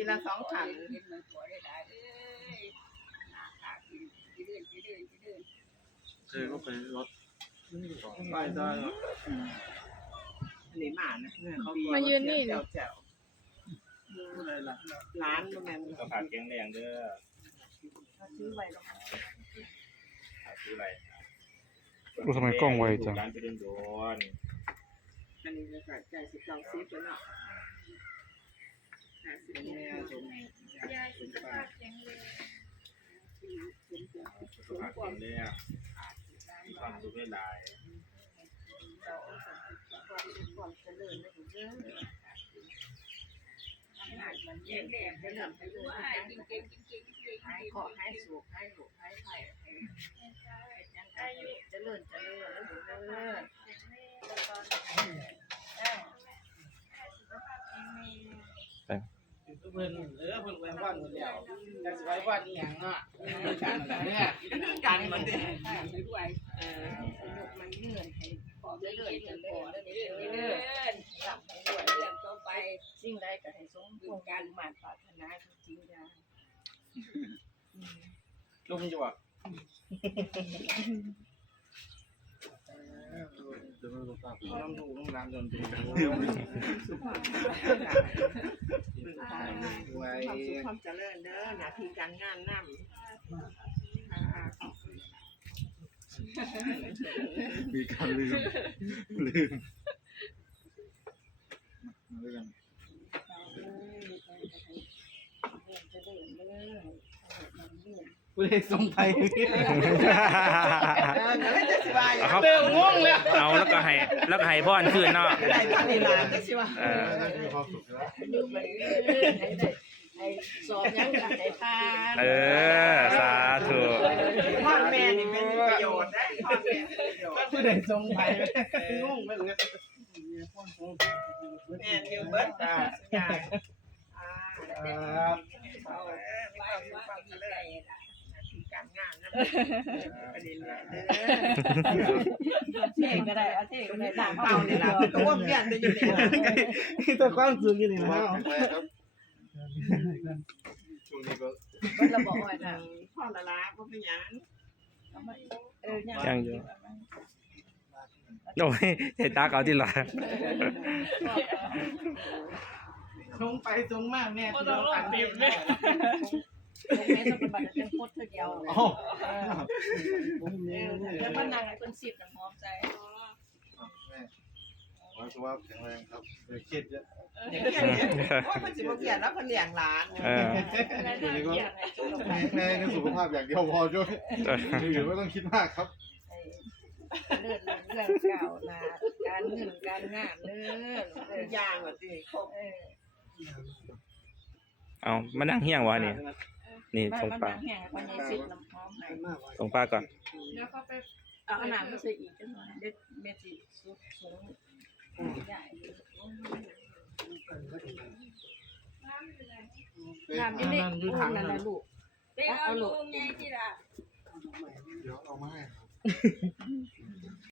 ปีละสองขันเห็นมันหัวได้หลายเอ้ยหน้าตากินกินเดินกินเดินกินเดินเคยก็ไปรถไปได้เนาะอันนี้หมานะเนี่ยเขามายืนนี่แจ๋ดิวแจ๋วอะไรล่ะๆร้านมันแม่นก็ผักแกงแรงเด้อซื้อไว้แล้วผักซื้ออะไรโอ้ทำไมกล้องไวจัง ร้านไปเดินโดนอันนี้จะใส่ใจสิบสองซิปแล้วเนาะห้าสิบเนี่ ยสมยายสุขภาพแข็งแรงก็ผักแกงแรงมีความสุขหลายความเจริญนะคุณเด้อมันแย่แดงไปหลับไปดูให้กินเก่งกินเก่งกินเก่งให้ขอให้สุขให้ลูกให้ไผ่ให้ยังอายุเจริญเจริญแล้วอยู่เด้อแข็งแรงแล้วก็สุขภาพแข็งแรง เพิ่นเออเพิ่นไว้วันคนเดียวแต่สิไว้วันอีหยังอะกันเนี่ยกันมันดิไปด้วยเออมันเงื่อนให้ขอเรื่อยๆเรื่อเรื่อยๆเรื่อยๆหลับด้วยเรื่องต่อไปสิ่งใดก็ให้สมพงการมาปรารถนาทุกสิ่งอย่างลุงอยู่อะ เดี๋ยวมันก็ตามน้ำดูน้ำน้ำจนดูไว้ความสุขความเจริญเด้อหน้าที่การงานนำมีการลืมลืมมาด้วยกัน ผู้ใดส่งไปแล้วจะสิว่าอย่างครับเติมง่วงเลยเอาแล้วก็ให้แล้วก็ให้พ่อนคืนเนาะไรตอนนี้ล่ะจะสิว่าเออมีความสุขแล้วดูไปให้ได้ให้สอบยังก็ให้ผ่านเออ สาธุพ่อแม่นี่เป็นประโยชน์ได้พ่อแม่เป็นประโยชน์ผู้ใดส่งไปงงไปเลยแม่อยู่เบิดตาอย่างอ่า ครับเอาเออมีความสุขความเจริญหน้าที่การงานนั่นไปเรื่อยๆเด้อเท่ก็ได้เอาเท่ก็ได้ต่างเป้านี่ล่ะตัวเปลี่ยนไปอยู่นี่ล่ะแต่ความสุขอยู่นี่นะครับช่วงนี้ก็มันระบอกว่าน่ะพ่อละละบ่เป็นหยังเออยังยังอยู่โอ้ยเห็นตาเขาที่หลัง ส่งไปส่งมาแม่ที่เราอันเดียวตรงนี้ต้องเป็นบัตรเป็นโคตรเดียวโอ้เออแล้วมันนั่งให้เพิ่นสิบน้ำหอมใจแม่ขอสุขภาพแข็งแรงครับเดี๋ยวเครียดเยอะอย่างเงี้ยเนี่ยโอ้ยมันสิบ่เปลี่ยนแล้วเพิ่นเลี้ยงหลานเออแล้วน่าเกลียดให้จุกไปแม่ก็สุขภาพอย่างเดียวพอจ้วยอื่นไม่ต้องคิดมากครับเลื่อนเรื่องเก่านะการเงินการงานเด้อทุกอย่างว่าสิครบ เออเอามานั่งเฮี้ยงวะนี่ นี่มันส่งมันปลาแห้งคนนี้สิบน้ำหอมให้ส่งปลาก่อนเดี๋ยวเขาไปเอาน้ำมาใส่อีกจังหน่อยเด็ดเมจิสุดสูงใหญ่น้ำนี่เล็กอุ้มนั่นแหละลูกเดี๋ยวเอาลูกไงที่ละ เดี๋ยวเอามาให้ครับ